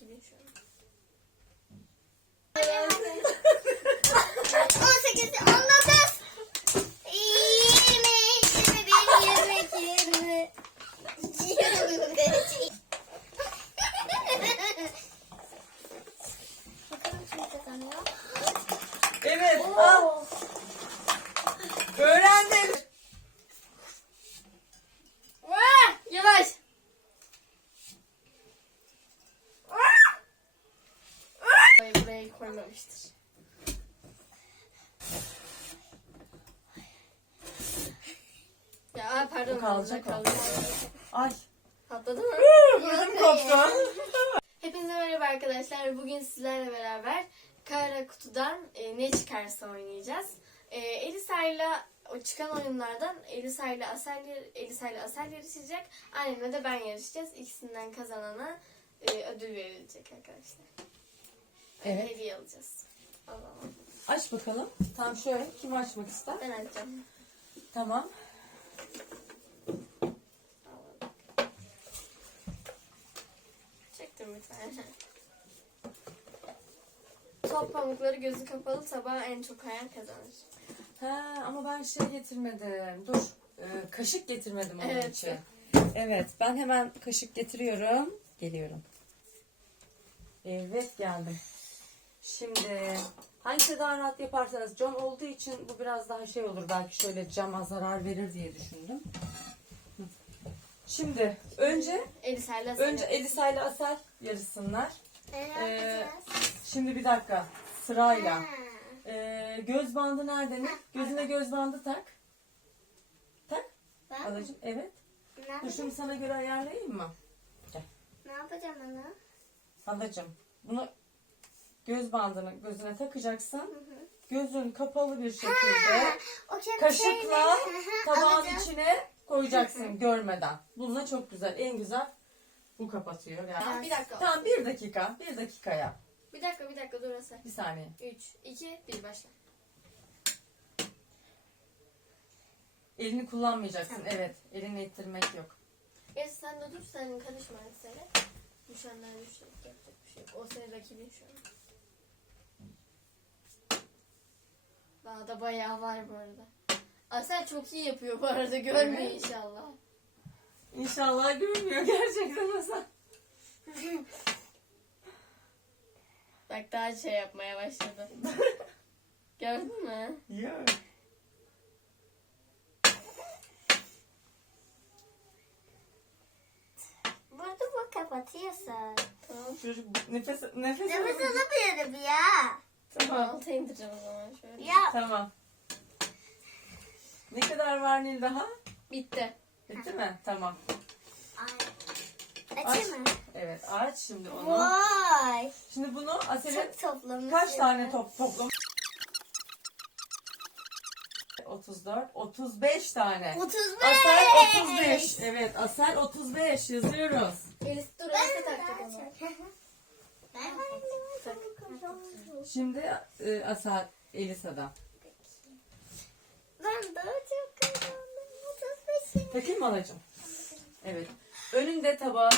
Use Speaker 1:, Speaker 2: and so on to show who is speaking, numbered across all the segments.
Speaker 1: 2000 şu an.
Speaker 2: 18, 19, 20, 21, 22, 23. Bakalım kim kazanıyor?
Speaker 3: Evet. Al. Öğrendim.
Speaker 1: Aa, Yavaş. Burayı buraya koymamıştır. Ya kaldı.
Speaker 3: Ay.
Speaker 1: Patladı mı?
Speaker 3: Ödüm koptu.
Speaker 1: Hepinize merhaba arkadaşlar. Bugün sizlerle beraber kara kutudan e, ne çıkarsa oynayacağız. E, Elisa ile o çıkan oyunlardan Elisa ile Asel, Elisa ile Asel yarışacak. Annemle de ben yarışacağız. İkisinden kazanana e, ödül verilecek arkadaşlar.
Speaker 3: Evet.
Speaker 1: Hediye alacağız. Allah'ım.
Speaker 3: Aç bakalım. Tam şöyle. Kim açmak ister?
Speaker 1: Ben açacağım.
Speaker 3: Tamam.
Speaker 1: Çektim bir tane. Top pamukları gözü kapalı tabağa en çok ayan kazanır.
Speaker 3: Ha, ama ben şey getirmedim. Dur. Ee, kaşık getirmedim onun
Speaker 1: Evet.
Speaker 3: için. Evet. Ben hemen kaşık getiriyorum. Geliyorum. Evet geldim. Şimdi hangisi daha rahat yaparsanız cam olduğu için bu biraz daha şey olur. Belki şöyle cama zarar verir diye düşündüm. Şimdi önce
Speaker 1: Elisa ile
Speaker 3: önce Elisa ile Asel yarışsınlar.
Speaker 2: Ne
Speaker 3: Ee? Şimdi bir dakika sırayla. Ee, göz bandı nerede mi? Gözüne göz bandı tak. Tak.
Speaker 2: Ben
Speaker 3: Alacığım evet.
Speaker 2: ne
Speaker 3: Dur
Speaker 2: yapacağım?
Speaker 3: şimdi sana göre ayarlayayım mı?
Speaker 2: Ne yapacağım onu?
Speaker 3: Alacığım. Bunu göz bandını gözüne takacaksın. Gözün kapalı bir şekilde
Speaker 2: O kepçeyle-
Speaker 3: kaşıkla tabağın
Speaker 2: alacağım.
Speaker 3: içine koyacaksın görmeden. Bununla çok güzel. En güzel bu kapatıyor. Yani.
Speaker 1: Tamam, bir dakika.
Speaker 3: Tamam bir dakika. Bir dakika yap.
Speaker 1: Bir dakika bir dakika dur Asel.
Speaker 3: Bir saniye.
Speaker 1: 3, 2, 1 başla.
Speaker 3: Elini kullanmayacaksın. Evet. Elini ittirmek yok.
Speaker 1: Evet sen de dur sen karışma Asel'e. Düşenler düşecek yapacak bir şey yok. O senin rakibin şu an. Daha da bayağı var bu arada. Asel çok iyi yapıyor bu arada görmüyor
Speaker 3: Evet.
Speaker 1: inşallah.
Speaker 3: İnşallah görmüyor gerçekten Hasan.
Speaker 1: Bak daha şey yapmaya başladı. Gördün mü?
Speaker 3: Yok.
Speaker 2: Burada bu kapatıyorsun.
Speaker 1: Tamam.
Speaker 3: Çocuk nefes nefes
Speaker 2: Nefes
Speaker 3: alamıyor.
Speaker 2: alamıyorum ya.
Speaker 1: Tamam alta indireceğim o zaman şöyle.
Speaker 2: Ya
Speaker 3: Tamam. Ne kadar var Nil daha?
Speaker 1: Bitti.
Speaker 3: Bitti mi? Tamam.
Speaker 2: Ay.
Speaker 3: Aç.
Speaker 2: Açayım mı?
Speaker 3: Evet aç şimdi onu.
Speaker 2: Vay.
Speaker 3: Şimdi bunu Asel'in
Speaker 2: Çok
Speaker 3: kaç tane top toplamış? 34, 35 tane.
Speaker 2: 35.
Speaker 3: Asel 35. Evet Asel 35 yazıyoruz.
Speaker 1: Elis dur Asel takacak onu.
Speaker 2: Ben ben
Speaker 3: Şimdi e, Asel Elisa'da.
Speaker 2: Ben daha çok kazandım. 35.
Speaker 3: Takayım mı alacağım? Evet. Önünde tabağı.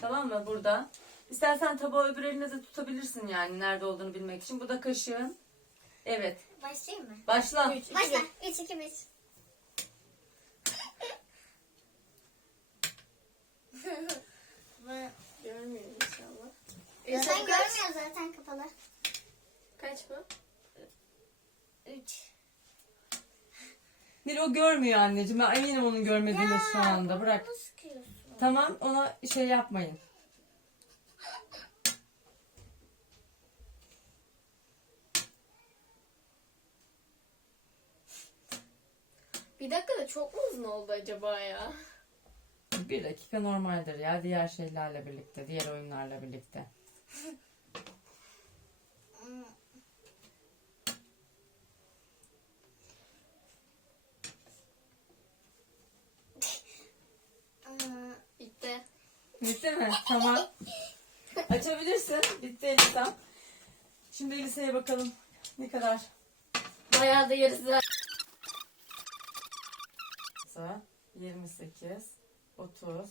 Speaker 3: Tamam mı? Burada. İstersen tabağı öbür eline de tutabilirsin yani nerede olduğunu bilmek için. Bu da kaşığın. Evet.
Speaker 2: Başlayayım mı?
Speaker 3: Başla.
Speaker 1: 3, 2,
Speaker 2: Başla. 3 2 1.
Speaker 1: Görmüyor inşallah.
Speaker 2: Zaten görmüyor zaten kapalı.
Speaker 1: Kaç bu?
Speaker 2: 3.
Speaker 3: Nil o görmüyor anneciğim. Ben eminim onun görmediğini şu anda. Bırak.
Speaker 2: Bunu sıkıyorsun.
Speaker 3: Tamam ona şey yapmayın.
Speaker 1: Bir dakika da çok mu uzun oldu acaba ya?
Speaker 3: Bir dakika normaldir ya diğer şeylerle birlikte, diğer oyunlarla birlikte.
Speaker 1: Bitti.
Speaker 3: Bitti mi? Tamam. Açabilirsin. Bitti Elisa. Şimdi Elisa'ya bakalım ne kadar.
Speaker 1: Bayağı da yarısı.
Speaker 3: 28, 30,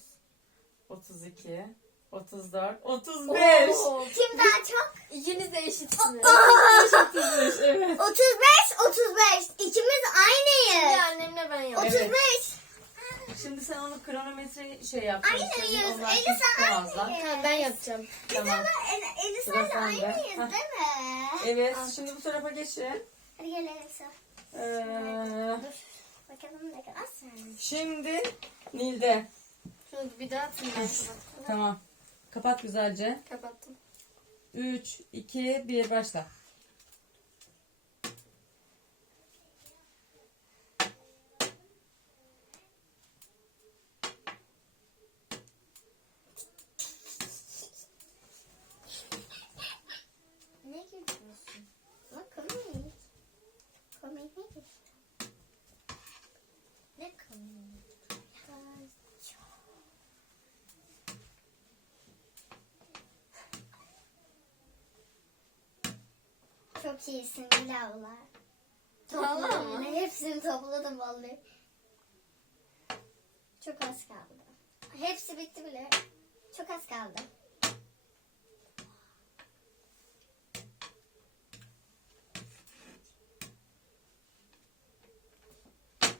Speaker 3: 32, 34, 35.
Speaker 1: Oo,
Speaker 2: Kim daha çok?
Speaker 1: İkiniz de eşitsiniz.
Speaker 3: 35 evet.
Speaker 2: 35, 35. İkimiz aynıyız.
Speaker 1: Bir annemle ben yaptım.
Speaker 2: 35.
Speaker 3: Şimdi sen onu kronometre şey yapacaksın.
Speaker 2: Aynıyız.
Speaker 3: Onlar
Speaker 2: Eli
Speaker 3: hiç
Speaker 2: sen
Speaker 3: tutamazlar.
Speaker 2: aynıyız.
Speaker 1: Ha, ben yapacağım.
Speaker 3: Tamam.
Speaker 2: El- Eli
Speaker 3: Sıra
Speaker 2: sen
Speaker 3: sende.
Speaker 2: aynıyız
Speaker 3: Heh.
Speaker 2: değil mi?
Speaker 3: Evet şimdi bu tarafa geçin.
Speaker 2: Hadi gel Elisa.
Speaker 3: Ee,
Speaker 2: Bakalım ne kadar sen.
Speaker 3: şimdi Nil'de.
Speaker 1: Şunu bir daha atayım ben.
Speaker 3: Tamam. Kapat güzelce.
Speaker 1: Kapattım.
Speaker 3: 3, 2, 1 başla.
Speaker 2: Ne gülüyorsun? Ama komik. Komik ne gülüyorsun? Ne komik? Ay, çok. Çok iyisin Lavla.
Speaker 1: Vallahi mı?
Speaker 2: Hepsini topladım vallahi. Çok az kaldı. Hepsi bitti bile. Çok az kaldı.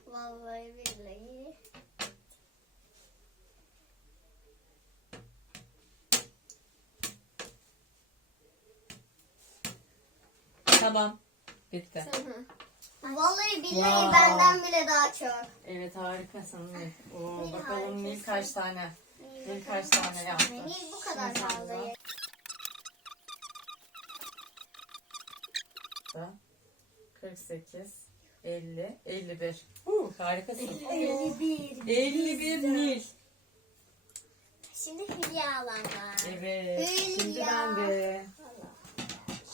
Speaker 2: Vallahi billahi.
Speaker 3: Tamam. Bitti.
Speaker 2: Vallahi billahi
Speaker 3: Wow.
Speaker 2: benden bile daha çok.
Speaker 3: Evet harikasın Nil. Oo,
Speaker 2: Nil
Speaker 3: bakalım Nil
Speaker 2: harikasın.
Speaker 3: kaç tane. Nil kaç tane yaptı?
Speaker 2: Nil bu kadar
Speaker 3: Şimdi sen de. Da. 48, 50, 51. Uh, harikasın.
Speaker 2: 51.
Speaker 3: 51 Nil.
Speaker 2: Şimdi Hülya alanlar.
Speaker 3: Evet.
Speaker 2: Hülya.
Speaker 3: Şimdi ben de.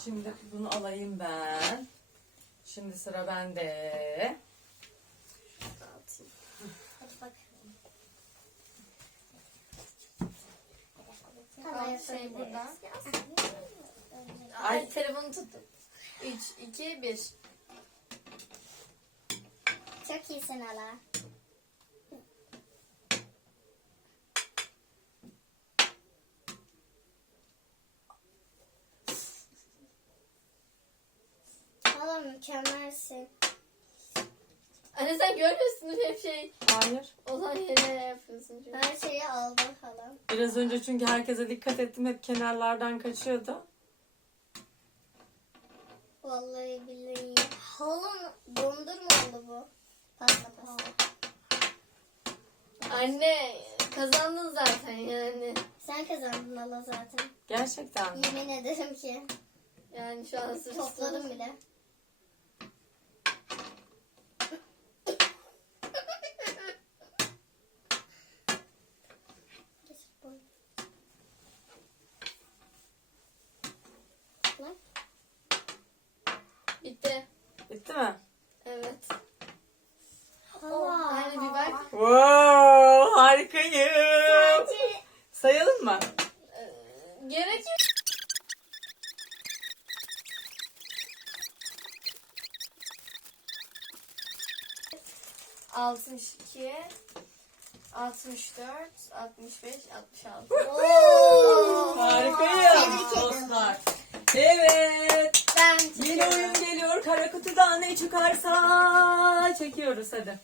Speaker 3: Şimdi bunu alayım ben. Şimdi sıra bende.
Speaker 1: Al, şey burada.
Speaker 3: Ay.
Speaker 1: Ay telefonu tuttum. 3, 2, 1.
Speaker 2: Çok iyisin Ala. Hala mükemmelsin.
Speaker 1: Anne sen görmüyorsun hep şey
Speaker 3: Hayır.
Speaker 1: olan yere yapıyorsun çünkü.
Speaker 2: Her şeyi aldım hala.
Speaker 3: Biraz önce çünkü herkese dikkat ettim. Hep kenarlardan kaçıyordu.
Speaker 2: Vallahi billahi. Halam dondurma oldu bu. Pasta pasta.
Speaker 1: Anne kazandın zaten yani.
Speaker 2: Sen kazandın hala zaten.
Speaker 3: Gerçekten. mi?
Speaker 2: Yemin ederim ki.
Speaker 1: Yani şu an sırf
Speaker 2: Topladım bile.
Speaker 1: 62 64 65 66.
Speaker 2: Oo! Harika ya
Speaker 3: dostlar. Evet.
Speaker 1: Ben
Speaker 3: Yeni oyun geliyor. Kara kutuda ne çıkarsa çekiyoruz hadi.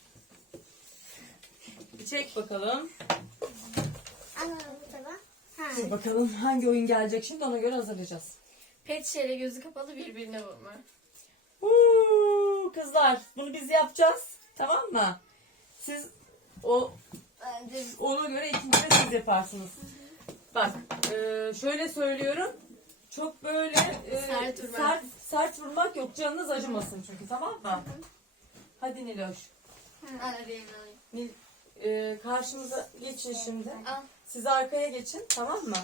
Speaker 3: Bir çek bakalım.
Speaker 2: Ana bu taba. Ha.
Speaker 3: Dur bakalım hangi oyun gelecek şimdi ona göre hazırlayacağız.
Speaker 1: Pet şişeyle gözü kapalı birbirine vurma.
Speaker 3: Huu, kızlar bunu biz yapacağız. Tamam mı? Siz o
Speaker 1: Bence
Speaker 3: ona göre ikinci de siz yaparsınız. Bak e, şöyle söylüyorum. Çok böyle e,
Speaker 1: Sert vurmak.
Speaker 3: sert, sert vurmak yok. Canınız acımasın çünkü tamam mı? Hadi Niloş. Nil, e, karşımıza geçin şimdi. Siz arkaya geçin tamam mı?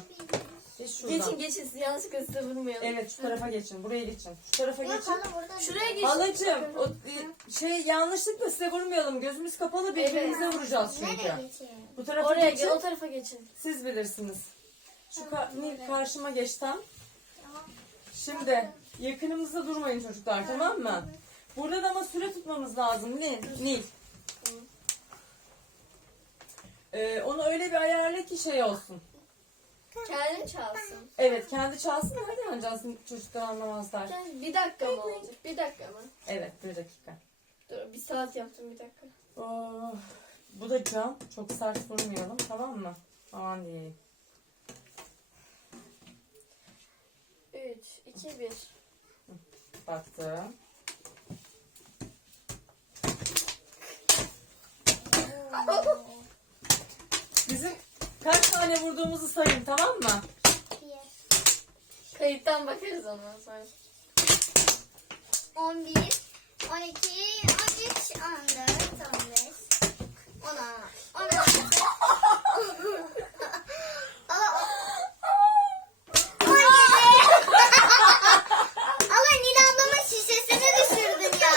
Speaker 3: Şuradan.
Speaker 1: Geçin geçin siz yanlışlıkla size vurmayalım.
Speaker 3: Evet şu tarafa geçin. Buraya geçin. Şu tarafa geçin.
Speaker 2: hala burada.
Speaker 1: Şuraya geçin.
Speaker 3: Halacığım o e, şey yanlışlıkla size vurmayalım. Gözümüz kapalı birbirimize
Speaker 1: Evet.
Speaker 3: vuracağız çünkü.
Speaker 2: Nereye geçeyim?
Speaker 3: Bu tarafa
Speaker 1: Oraya
Speaker 3: geçin.
Speaker 1: gel, o tarafa geçin.
Speaker 3: Siz bilirsiniz. Şu ka- Nil karşıma geç tam. Şimdi yakınımızda durmayın çocuklar tamam mı? Burada da ama süre tutmamız lazım Nil. Nil. Ee, onu öyle bir ayarla ki şey olsun.
Speaker 1: Kendim çalsın.
Speaker 3: Evet kendi çalsın nereden anlayacaksın çocuklar anlamazlar.
Speaker 1: Bir dakika mı olacak? Bir dakika mı?
Speaker 3: Evet bir dakika.
Speaker 1: Dur bir saat yaptım bir dakika.
Speaker 3: Oh, bu da cam. Çok sert vurmayalım tamam mı? Aman diyeyim.
Speaker 1: 3, 2, 1.
Speaker 3: Baktım. Kaç tane vurduğumuzu sayın tamam mı?
Speaker 2: Bir,
Speaker 1: Kayıttan bakarız ondan sonra.
Speaker 2: 11, 12, 13, 14, 15, 16, 16. Allah Nil ablamın şişesini düşürdün ya.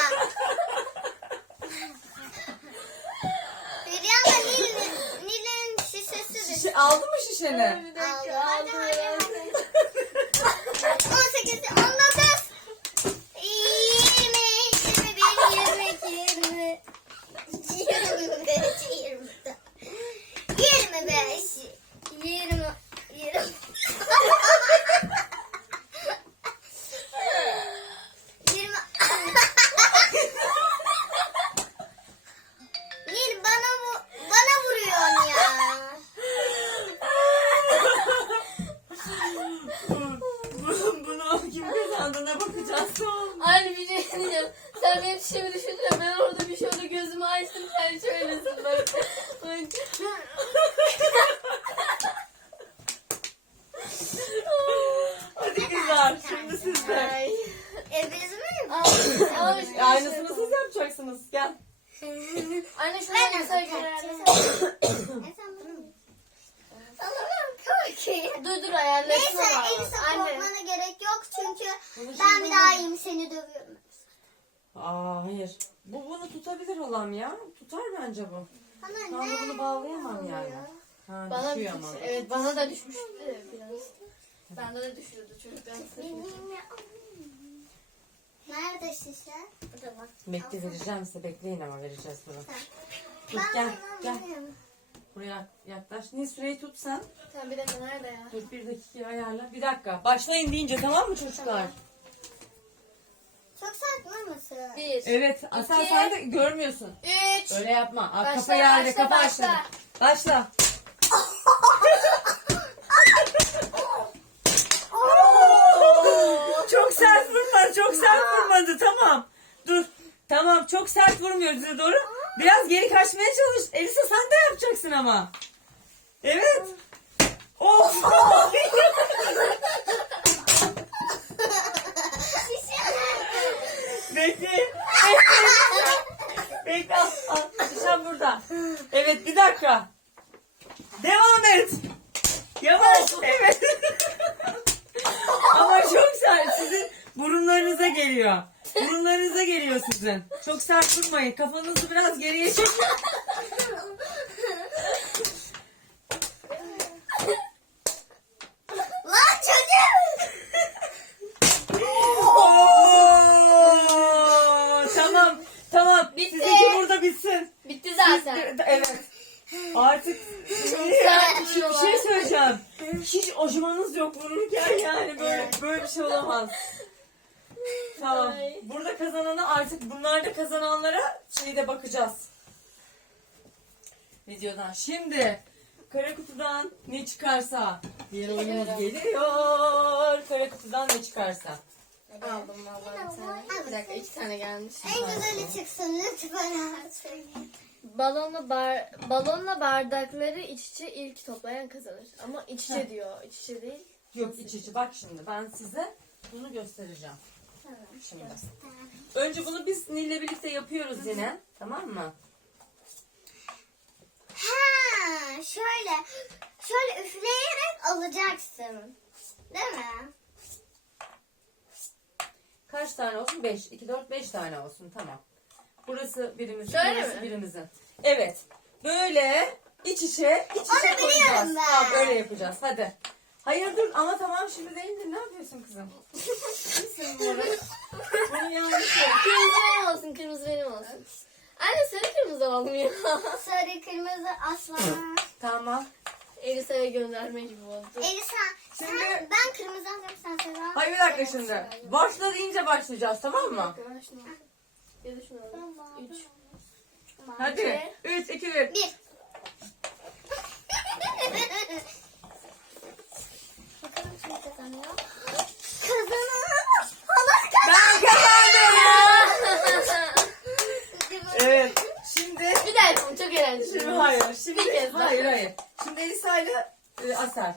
Speaker 2: Hülya abla Nil, Nil'in
Speaker 3: aldın mı şişeni?
Speaker 2: Aldı. Hadi,
Speaker 1: aldım.
Speaker 2: hadi, hadi. 18, 19, 20, 21, 22, 20, 25, 24, 25, 20, 20. Yirmi. Nil bana vu bana vuruyorsun ya.
Speaker 3: bunu, bunu kim kazandığına bakacağız.
Speaker 1: Anne bir şey diyeceğim. Sen benim şişemi düşündün. Ben orada bir şey oldu gözümü açtım. Sen şöylesin bak. Ay.
Speaker 3: Hadi güzel. Şimdi siz de.
Speaker 1: Ay.
Speaker 2: E bizim mi?
Speaker 1: Al, al işte.
Speaker 3: Aynısını siz yapacaksınız. Gel.
Speaker 1: Anne şunu
Speaker 2: Ben
Speaker 1: masaya
Speaker 2: nasıl
Speaker 1: göre
Speaker 2: yapacağım?
Speaker 1: ayarlasana.
Speaker 2: E sen bunu mu? Allah'ım korkuyorum.
Speaker 1: Dur dur ayarlasana.
Speaker 2: Neyse
Speaker 1: baba.
Speaker 2: Elisa
Speaker 1: Anne.
Speaker 2: korkmana gerek yok çünkü
Speaker 3: Bunu
Speaker 2: ben bir daha iyiyim seni dövüyorum.
Speaker 3: Aa hayır. Bu bunu tutabilir olan ya. Tutar bence bu.
Speaker 2: Ama
Speaker 3: Şu anda bunu bağlayamam yani. Ha,
Speaker 1: Bana
Speaker 3: düşüyor ama.
Speaker 1: Evet bana da düşmüştü biraz. Bende de düşüyordu çocuktan.
Speaker 2: Nerede şişe? Burada bak.
Speaker 3: Bekle vereceğim size. Bekleyin ama vereceğiz bunu. Dur
Speaker 2: Ben
Speaker 3: gel.
Speaker 2: bunu
Speaker 3: Gel. Buraya yaklaş. Ne süreyi tut sen.
Speaker 1: Sen bir dakika nerede ya?
Speaker 3: Dur bir dakika ayarla. Bir dakika. Başlayın deyince tamam mı çocuklar?
Speaker 2: Çok saçma
Speaker 1: Bir.
Speaker 3: Evet. Sen de görmüyorsun.
Speaker 1: Üç.
Speaker 3: Öyle yapma. Aa,
Speaker 1: Başla,
Speaker 3: kafa yerde.
Speaker 1: başla,
Speaker 3: Kafa
Speaker 1: başla.
Speaker 3: aşağı. Başla. çok sert vurma. Çok sert vurmadı. Tamam. Dur. Tamam. Çok sert vurmuyor size doğru. Biraz geri kaçmaya çalış. Elisa sen de yapacaksın ama. Evet. Of. Bekle. Bekle. Bekle. Al, al. Şişem burada. Evet bir dakika. Devam et. Yavaş. Evet. Ama çok sert. Sizin burunlarınıza geliyor. Burunlarınıza geliyor sizin. Çok sert vurmayın. Kafanızı biraz geriye çekin.
Speaker 2: Lan çocuk!
Speaker 3: Oo, tamam. Tamam. Sizinki burada bitsin.
Speaker 1: Bitti zaten.
Speaker 3: Evet. Artık bir şey
Speaker 1: vuruyorlar.
Speaker 3: söyleyeceğim. Hiç acımanız yok vururken yani böyle böyle bir şey olamaz. Tamam.
Speaker 1: Ay.
Speaker 3: Burada kazananı artık bunlarda kazananlara şeyde bakacağız. Videodan. Şimdi kara kutudan ne çıkarsa diğer oyunumuz geliyor. Kara kutudan ne çıkarsa.
Speaker 1: Aldım vallahi bir tane. Bir dakika iki tane gelmiş.
Speaker 2: En güzeli çıksın lütfen.
Speaker 1: Balonla bar balonla bardakları iç içe ilk toplayan kazanır. Ama iç içe diyor. iç içe değil.
Speaker 3: Yok iç içi. Bak şimdi ben size bunu göstereceğim. Şimdi. Önce bunu biz Nil'le birlikte yapıyoruz yine. Tamam mı?
Speaker 2: Ha, şöyle şöyle üfleyerek alacaksın. Değil mi?
Speaker 3: Kaç tane olsun? 5. 2, 4, 5 tane olsun. Tamam. Burası birimizin,
Speaker 1: Şöyle
Speaker 3: burası
Speaker 1: mi?
Speaker 3: birimizin. Evet. Böyle iç içe, iç içe
Speaker 2: Onu
Speaker 3: koyacağız.
Speaker 2: biliyorum ben.
Speaker 3: Tamam böyle yapacağız. Hadi. Hayır dur ama tamam şimdi değildir. Ne yapıyorsun kızım? Kimsin bu arada? Bunu yanlış yap.
Speaker 1: Kırmızı benim olsun, kırmızı benim olsun. Anne sarı kırmızı olmuyor.
Speaker 2: Sarı kırmızı aslan.
Speaker 3: Tamam.
Speaker 1: Elisa'ya gönderme gibi oldu.
Speaker 2: Elisa sen,
Speaker 3: Şimdi-
Speaker 2: ben kırmızı alacağım sen sarı al.
Speaker 3: Hayır bir dakika
Speaker 2: Evet,
Speaker 3: şimdi. Başla deyince başlayacağız tamam mı?
Speaker 1: Şunu. Ya da şunu.
Speaker 2: Tamam.
Speaker 1: Üç.
Speaker 3: Hadi. 3, 2, 1.
Speaker 2: Bir. Kim kazanıyor. Kazanan. Allah
Speaker 3: Ben kazandım. Evet. Şimdi
Speaker 1: bir daha yapalım çok eğlenceli.
Speaker 3: Şimdi hayır. Şimdi
Speaker 1: Bir kez daha.
Speaker 3: hayır hayır. Şimdi Elisa ile e, Asel.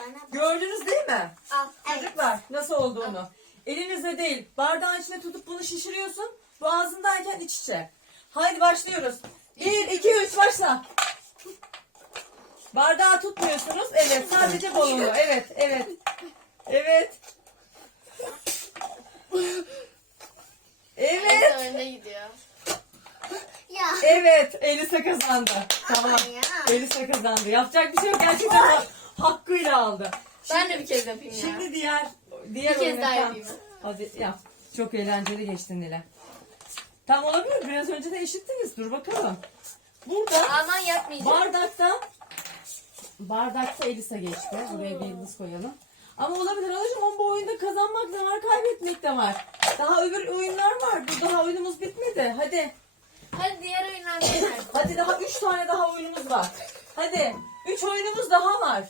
Speaker 2: Bana
Speaker 3: Gördünüz değil mi?
Speaker 2: al. Evet.
Speaker 3: Çocuklar nasıl olduğunu. Elinizde değil. Bardağın içine tutup bunu şişiriyorsun. Bu ağzındayken iç içe. Haydi başlıyoruz. 1, 2, 3 başla. Bardağı tutmuyorsunuz. Evet sadece balonu. Evet evet. Evet. Evet.
Speaker 1: Elisa önde gidiyor.
Speaker 2: Ya.
Speaker 3: Evet. Elisa kazandı. Tamam.
Speaker 2: ya.
Speaker 3: Elisa kazandı. Yapacak bir şey yok. Gerçekten ha- hakkıyla aldı.
Speaker 1: Ben de bir kez yapayım ya.
Speaker 3: Şimdi diğer diğer
Speaker 1: Bir kez daha
Speaker 3: oynatan-
Speaker 1: yapayım.
Speaker 3: Hadi yap. Çok eğlenceli geçtin Nile. Tam olabilir. Biraz önce de eşittiniz. Dur bakalım. Burada
Speaker 1: Aman yapmayacağım.
Speaker 3: bardakta bardakta Elisa geçti. Buraya bir yıldız koyalım. Ama olabilir alacağım ama bu oyunda kazanmak da var, kaybetmek de var. Daha öbür oyunlar var. Bu daha oyunumuz bitmedi. Hadi.
Speaker 1: Hadi diğer oyunlar
Speaker 3: Hadi daha üç tane daha oyunumuz var. Hadi. Üç oyunumuz daha var.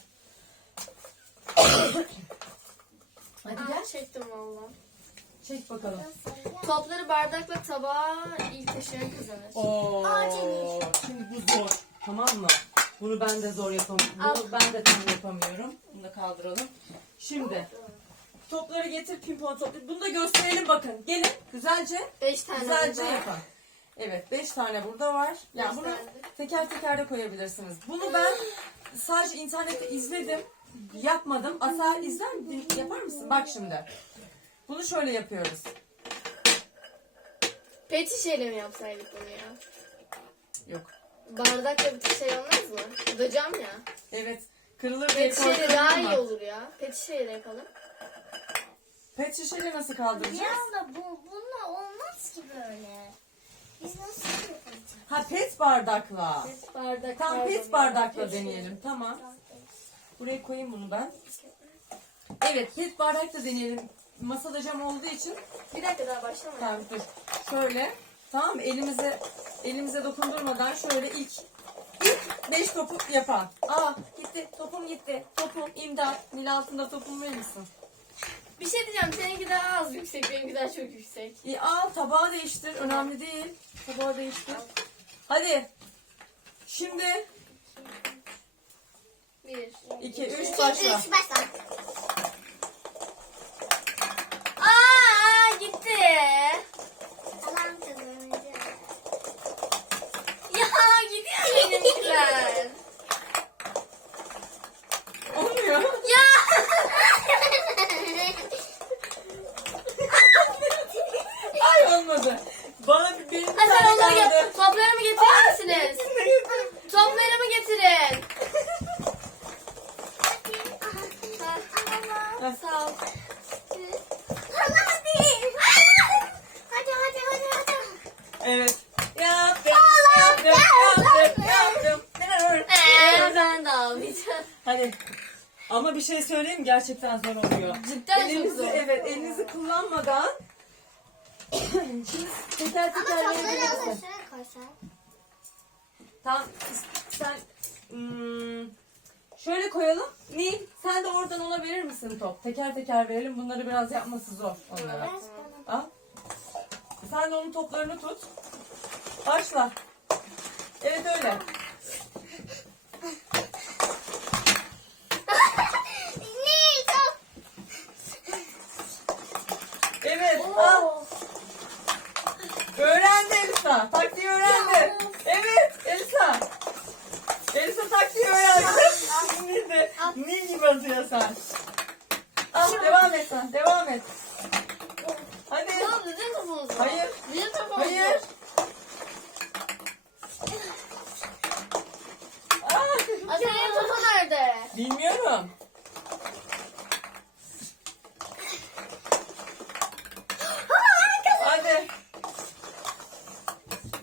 Speaker 3: Hadi gel.
Speaker 1: Aa, çektim valla.
Speaker 3: Çek bakalım.
Speaker 1: Topları bardakla tabağa ilk taşıyan kazanır.
Speaker 3: Oo,
Speaker 2: Acil.
Speaker 3: şimdi bu zor. Tamam mı? Bunu ben de zor yapamıyorum. Bunu ben de tam yapamıyorum. Bunu da kaldıralım. Şimdi topları getir pimpon topları. Bunu da gösterelim bakın. Gelin güzelce
Speaker 1: Beş tane
Speaker 3: güzelce
Speaker 1: burada.
Speaker 3: yapın. Evet 5 tane burada var. Yani
Speaker 1: Beş
Speaker 3: bunu
Speaker 1: tane.
Speaker 3: teker teker de koyabilirsiniz. Bunu ben sadece internette izledim. Yapmadım. Asal izler mi? Yapar mısın? Bak şimdi. Bunu şöyle yapıyoruz.
Speaker 1: Pet şişeyle mi yapsaydık bunu ya?
Speaker 3: Yok.
Speaker 1: Bardakla bir şey olmaz mı? Bu da cam ya.
Speaker 3: Evet. Kırılır diye
Speaker 1: Pet şişeyle daha iyi
Speaker 3: ama.
Speaker 1: olur ya. Pet şişeyle yapalım.
Speaker 3: Pet şişeyle nasıl
Speaker 2: Bir
Speaker 3: kaldıracağız?
Speaker 2: anda bu, bununla olmaz ki böyle. Biz nasıl yapacağız?
Speaker 3: Ha pet bardakla.
Speaker 1: Pet bardak.
Speaker 3: Tam
Speaker 1: pardon
Speaker 3: pet
Speaker 1: ya.
Speaker 3: bardakla
Speaker 1: Pet şişe.
Speaker 3: deneyelim. Tamam. Buraya koyayım bunu ben. Evet pet bardakla deneyelim. Masada cam olduğu için.
Speaker 1: Bir dakika daha başlamayalım.
Speaker 3: Tamam dur. Şöyle. Tamam? Elimize elimize dokundurmadan şöyle ilk 5 topu yapan. Aa gitti. Topum gitti. Topum imdat. Nil altında topum verir misin?
Speaker 1: Bir şey diyeceğim. Seninki daha az yüksek. Benimki daha çok yüksek.
Speaker 3: İyi al tabağı değiştir. Önemli değil. Tabağı değiştir. Hadi. Şimdi
Speaker 1: Bir.
Speaker 3: 2 3
Speaker 2: İki,
Speaker 3: başla.
Speaker 2: üç, başla.
Speaker 3: Gerçekten zor oluyor.
Speaker 1: Cidden çok
Speaker 3: elinizi,
Speaker 1: zor.
Speaker 3: Evet elinizi kullanmadan Şimdi teker
Speaker 2: Ama
Speaker 3: teker
Speaker 2: topları
Speaker 3: verebilirsin.
Speaker 2: alırsın koysan.
Speaker 3: Tamam sen hmm, şöyle koyalım. Nil sen de oradan ona verir misin top? Teker teker verelim. Bunları biraz yapması zor onlara.
Speaker 2: Bana.
Speaker 3: Al. Sen de onun toplarını tut. Başla. Evet öyle.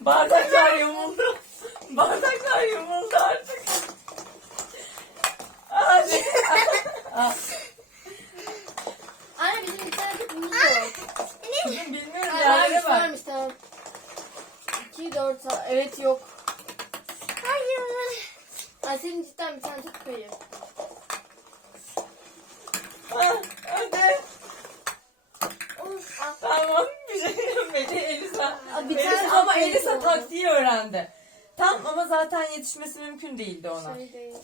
Speaker 3: Bardaklar yumuldu. Bardaklar yumuldu artık. Hadi.
Speaker 1: Anne
Speaker 3: bizim
Speaker 1: internette
Speaker 3: bunu
Speaker 1: da
Speaker 3: yok.
Speaker 1: Bilmiyorum.
Speaker 3: Nerede var? 2, 4, evet yok. Mümkün değildi ona.
Speaker 1: Şey değil.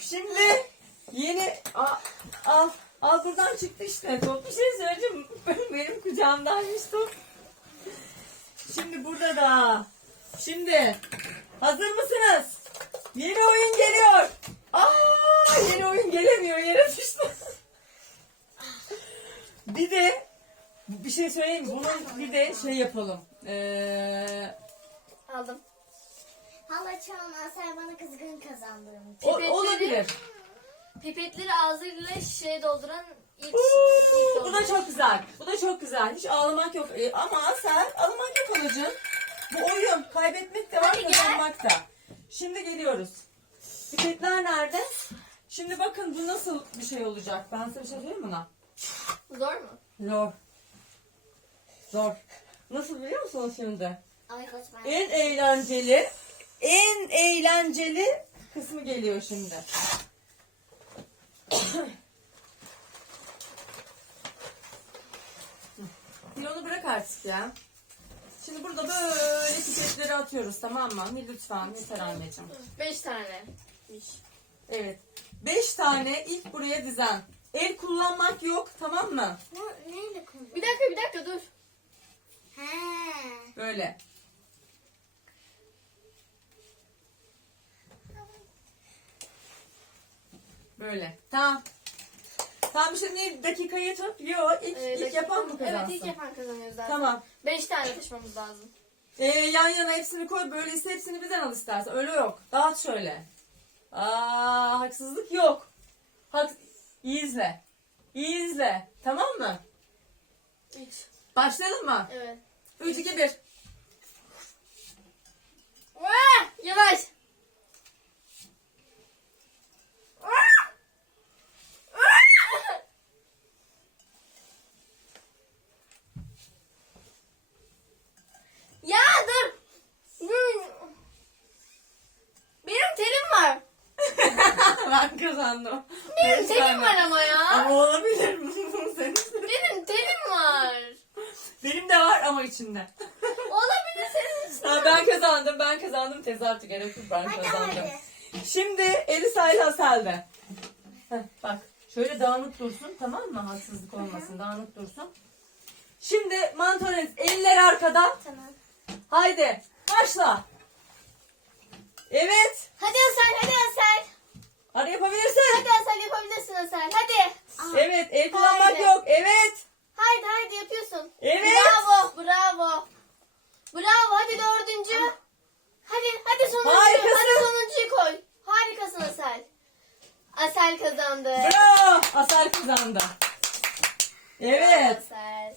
Speaker 3: Şimdi yeni al al al buradan çıktı işte top. Bir şey söyleyeceğim. Benim kucağımdaymış top. Şimdi burada da. Şimdi hazır mısınız? Yeni oyun geliyor. Aa, yeni oyun gelemiyor yere düştü. bir de bir şey söyleyeyim. Bunun bir de şey yapalım. Ee,
Speaker 1: Aldım.
Speaker 2: Hala Çağan Asel bana kızgın kazandırmış.
Speaker 3: o,
Speaker 1: Pipetleri-
Speaker 3: olabilir.
Speaker 1: Pipetleri ağzıyla şişeye dolduran ilk, ilk
Speaker 3: Oo, bu da çok güzel. Bu da çok güzel. Hiç ağlamak yok. Ee, ama sen ağlamak yok anacığım. Bu oyun. Kaybetmek de var,
Speaker 1: Hadi gel.
Speaker 3: kazanmak da. Şimdi geliyoruz. Pipetler nerede? Şimdi bakın bu nasıl bir şey olacak. Ben size bir şey söyleyeyim mi buna?
Speaker 1: Zor mu?
Speaker 3: Zor. Zor. Nasıl biliyor musunuz şimdi?
Speaker 2: Ay ben.
Speaker 3: En eğlenceli, en eğlenceli kısmı geliyor şimdi. Bir onu bırak artık ya. Şimdi burada böyle pipetleri atıyoruz tamam mı? Bir lütfen yeter anneciğim.
Speaker 1: Beş tane.
Speaker 3: Evet. Beş tane ilk buraya dizen. El kullanmak yok tamam mı?
Speaker 2: Ne, neyle kızgın?
Speaker 1: Bir dakika bir dakika dur.
Speaker 2: He.
Speaker 3: Böyle. Böyle. Tamam. Tamam şimdi dakikayı tut. Yok ilk,
Speaker 1: Ee,
Speaker 3: ilk
Speaker 1: dakika-
Speaker 3: yapan mı kazansın?
Speaker 1: Evet ilk yapan kazanıyor zaten.
Speaker 3: Tamam.
Speaker 1: Beş tane taşımamız lazım.
Speaker 3: Ee, yan yana hepsini koy. Böyleyse hepsini birden al istersen. Öyle yok. Dağıt şöyle. Aa, haksızlık yok. Hak... İyi izle. İyi izle. Tamam mı?
Speaker 1: Üç.
Speaker 3: Başlayalım mı?
Speaker 1: Evet.
Speaker 3: 3, 2, 1.
Speaker 1: Aa, yavaş. Aa! Aa! Ya dur. Dur. Benim telim var.
Speaker 3: ben kazandım.
Speaker 1: Benim
Speaker 3: Beş
Speaker 1: telim
Speaker 3: tane.
Speaker 1: var ama ya.
Speaker 3: Ama olabilir mi? Senin.
Speaker 1: Benim telim var.
Speaker 3: Benim de var ama içinde.
Speaker 1: Olabilir senin için.
Speaker 3: Ha, ben kazandım, ben kazandım. Tezahüratı gerek yok, ben
Speaker 2: Hadi
Speaker 3: kazandım.
Speaker 2: hadi.
Speaker 3: Şimdi Asel'de. Heh, bak, şöyle dağınık dursun, tamam mı? Haksızlık olmasın, dağınık dursun. Şimdi mantonez, eller arkada.
Speaker 2: Tamam.
Speaker 3: Haydi, başla. Evet,
Speaker 1: Hadi Asel, hadi Asel.
Speaker 3: hadi yapabilirsin.
Speaker 1: Hadi Asel yapabilirsin Asel. Hadi.
Speaker 3: Evet, el kullanmak yok. Evet,
Speaker 1: Haydi haydi yapıyorsun.
Speaker 3: Evet.
Speaker 1: Bravo, bravo. Bravo, hadi dördüncü. Hadi, hadi sonuncu.
Speaker 3: Harikasın.
Speaker 1: Hadi sonuncuyu koy. Harikasın Asel. Asel kazandı.
Speaker 3: bravo. Asel kazandı. Evet.
Speaker 1: Asel.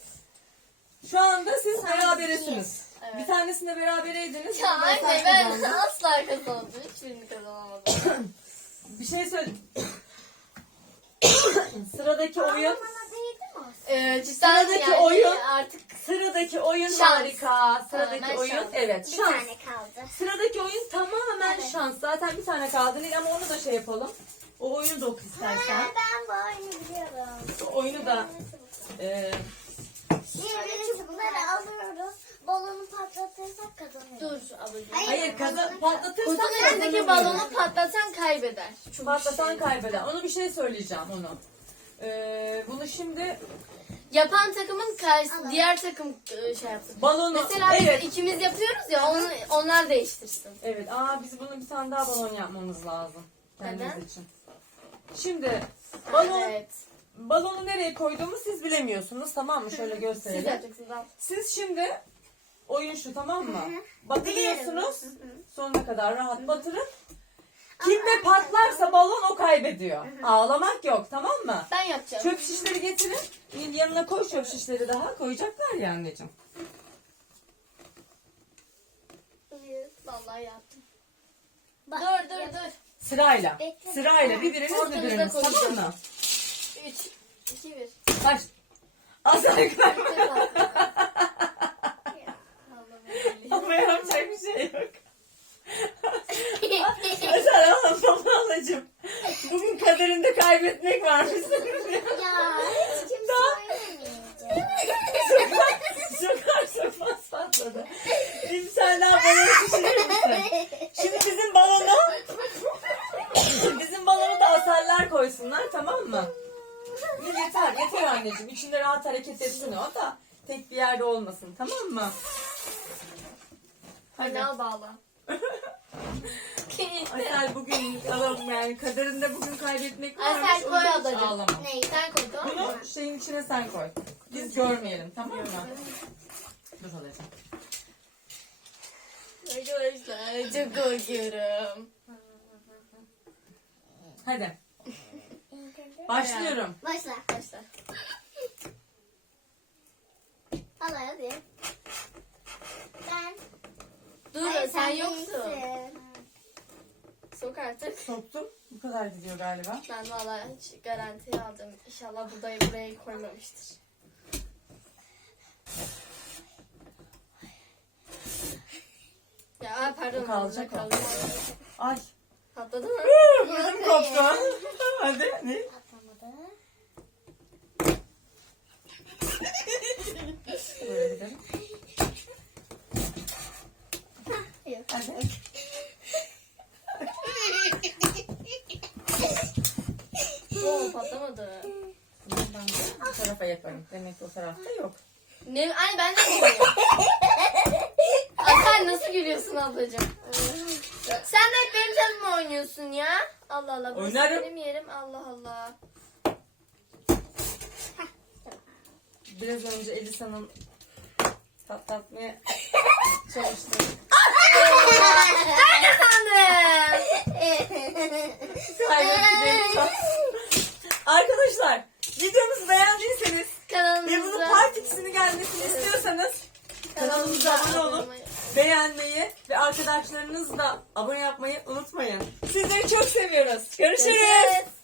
Speaker 3: Şu anda siz berabersiniz.
Speaker 1: Evet.
Speaker 3: Bir tanesinde berabereydiniz.
Speaker 1: Ya
Speaker 3: burada
Speaker 1: anne
Speaker 3: Asel
Speaker 1: ben
Speaker 3: kazandı.
Speaker 1: asla kazanamadım. Hiçbirini kazanamadım.
Speaker 3: Bir şey söyle. Sıradaki oyun.
Speaker 2: Bana değdi mi?
Speaker 1: Ee, cidden
Speaker 3: Sıradaki
Speaker 1: yani
Speaker 3: oyun.
Speaker 1: artık
Speaker 3: Sıradaki oyun
Speaker 1: Şans.
Speaker 3: harika. Sıradaki
Speaker 1: Tamamen
Speaker 3: oyun
Speaker 1: şans.
Speaker 3: evet
Speaker 2: Bir
Speaker 3: şans.
Speaker 2: tane kaldı.
Speaker 3: Sıradaki oyun tamamen
Speaker 2: Evet.
Speaker 3: şans. Zaten bir tane kaldı Nil ama onu da şey yapalım. O oyunu da oku
Speaker 2: Ha,
Speaker 3: istersen.
Speaker 2: ben bu oyunu biliyorum.
Speaker 3: O oyunu da e,
Speaker 2: çubukları alıyoruz. Balonu patlatırsak kazanıyoruz.
Speaker 1: dur ablacığım.
Speaker 2: Hayır.
Speaker 3: hayır kaza patlatırsan kazanamıyorsun.
Speaker 1: içindeki balonu patlatan kaybeder. Çok
Speaker 3: Patlatan
Speaker 1: şey.
Speaker 3: kaybeder. Onu bir şey söyleyeceğim onu. E, bunu şimdi
Speaker 1: Yapan takımın karşı diğer takım e, şey yapsın.
Speaker 3: balonu
Speaker 1: Mesela biz
Speaker 3: evet.
Speaker 1: ikimiz yapıyoruz ya onu, onlar değiştirsin.
Speaker 3: Evet. Aa biz bunu bir tane daha balon yapmamız lazım. Kendimiz
Speaker 1: Neden?
Speaker 3: için. Şimdi balon
Speaker 1: Evet.
Speaker 3: balonu nereye koyduğumu siz bilemiyorsunuz tamam mı? Şöyle
Speaker 1: Siz
Speaker 3: gösterelim.
Speaker 1: yapacaksınız. al.
Speaker 3: Siz şimdi oyun şu tamam mı? Batırıyorsunuz. Sonuna kadar rahat batırın. Kimde patlarsa balon o kaybediyor. Ağlamak yok tamam mı?
Speaker 1: Ben yapacağım.
Speaker 3: Çöp şişleri getirin. Yanına koy çöp şişleri daha. Koyacaklar ya anneciğim.
Speaker 1: Vallahi yaptım.
Speaker 2: Bak,
Speaker 1: dur dur dur.
Speaker 3: Sırayla.
Speaker 2: Bekle.
Speaker 3: Sırayla birbiriniz
Speaker 1: Ortanıza
Speaker 3: birbiriniz tamam
Speaker 1: koyacağım.
Speaker 3: mı?
Speaker 1: 3, 2, 1.
Speaker 3: Baş.
Speaker 2: Allah'ım.
Speaker 3: Ama yapacak Yok. Asel ama babalacığım. Bugün kaderinde kaybetmek varmış.
Speaker 2: ya hiç kimse oynamayacak.
Speaker 3: Sokar sokmaz patladı. Bir sen daha balonu şişirir misin? Şimdi bizim balonu bizim balonu da asaller koysunlar tamam mı? Yeter yeter anneciğim. İçinde rahat hareket etsin o da tek bir yerde olmasın tamam mı?
Speaker 1: Hadi al bağla.
Speaker 3: Asel bugün alalım yani kaderinde bugün kaybetmek varmış.
Speaker 1: Asel
Speaker 3: o
Speaker 1: koy
Speaker 3: yüzden hiç
Speaker 1: ablacığım.
Speaker 3: ağlama.
Speaker 2: Neyi?
Speaker 1: Sen koy tamam mı?
Speaker 3: Bunu şeyin içine sen koy. Biz görmeyelim tamam mı? Dur alacağım.
Speaker 1: Arkadaşlar çok korkuyorum.
Speaker 3: Hadi başlıyorum.
Speaker 2: Başla.
Speaker 1: Başla.
Speaker 2: Al hadi. Ben.
Speaker 1: Dur
Speaker 2: Hayır,
Speaker 1: sen yoksun.
Speaker 2: değilsin.
Speaker 1: Sok artık.
Speaker 3: Soktum. Bu kadar gidiyor galiba.
Speaker 1: Ben valla hiç garantiye aldım. İnşallah burayı buraya koymamıştır. Ya ay, pardon.
Speaker 3: Bu kalacak o. Ay.
Speaker 1: Patladı mı?
Speaker 3: Burnum koptu. Hadi ne?
Speaker 2: Atlamadı.
Speaker 3: Böyle gidelim. Hadi.
Speaker 1: Oo patlamadı.
Speaker 3: Ben de bu tarafa yaparım. Demek ki o tarafta yok.
Speaker 1: Ne? Ay ben de gülüyorum. Sen nasıl gülüyorsun ablacığım? Sen de hep benim canımla oynuyorsun ya. Allah Allah. burası
Speaker 3: Oynarım.
Speaker 1: Benim yerim Allah Allah.
Speaker 3: Biraz önce Elisa'nın patlatmaya çalıştım.
Speaker 1: Ben.
Speaker 3: Kaybettim. Arkadaşlar videomuzu beğendiyseniz ve bunun
Speaker 1: Kanalımıza,
Speaker 3: part 2'sini gelmesini istiyorsanız kanalımıza abone olun. beğenmeyi ve arkadaşlarınızla abone yapmayı unutmayın. Sizleri çok seviyoruz. Görüşürüz.
Speaker 1: Görüşürüz.